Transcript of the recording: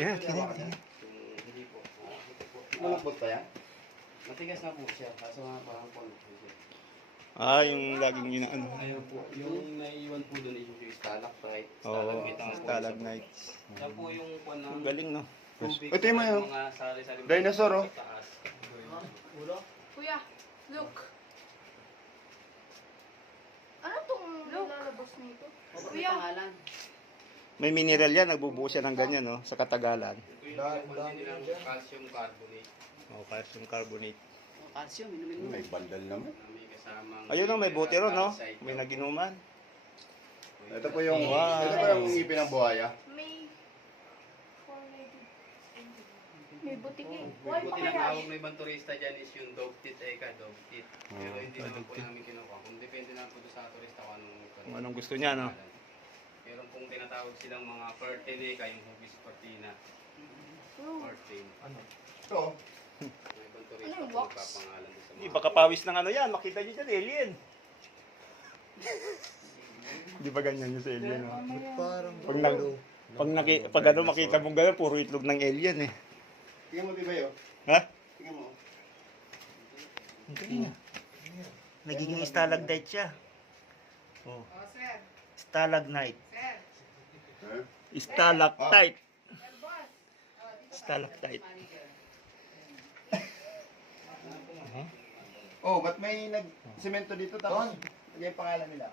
Yan, tingnan. Hindi po. Malambot pa yan? Matigas na po siya. Kaso nga parang puno po siya. Ah, yung laging inaano. Ayun po. Yung naiiwan po doon is yung stalactite. Oo, Stalagmite ang po. stalagmites. Siya po yung pan ng Ang galing, no? tubig. Ito yung mga mga sari-sari. dinosaur, oh. Sa taas. Kuya, look. Ano tong lalabas nito? Kuya. May mineral yan, nagbubuo siya ng ganyan, no? Sa katagalan. Ito yung nilang calcium carbonate. Oh, calcium carbonate. Calcium, inumin mo. May bandal naman. Na may kasamang... Ayun, no? May buti ron, no? May naginuman. Ito po yung, Wow. ito po yung ngipin ng buhaya. May... May buting eh. Yung tinatawag na ibang turista dyan is yung dog teeth, dog teeth. Pero hindi naman po namin kinukuha. Kung depende lang po sa turista kung Anong gusto niya, no? Meron pong tinatawag silang mga pertineca, yung hugis pertina. Pertin. Ito. Mga ibang turista Ano yung po wax? nagpapangalan din sa Hindi, mga... baka pawis ng ano yan. Makita niyo dyan, alien. Di ba ganyan yung sa alien, no? Parang Pag ano, makita mong gano'n, puro itlog ng alien, eh. Tingnan mo, Tibay, oh. Ha? Tingnan mo. Ang galing. Nagiging stalagmite siya. Oh. Stalagmite. Huh? Stalactite. Stalactite. Oh, ba't may nag-semento dito tapos? Lagay yung pangalan nila.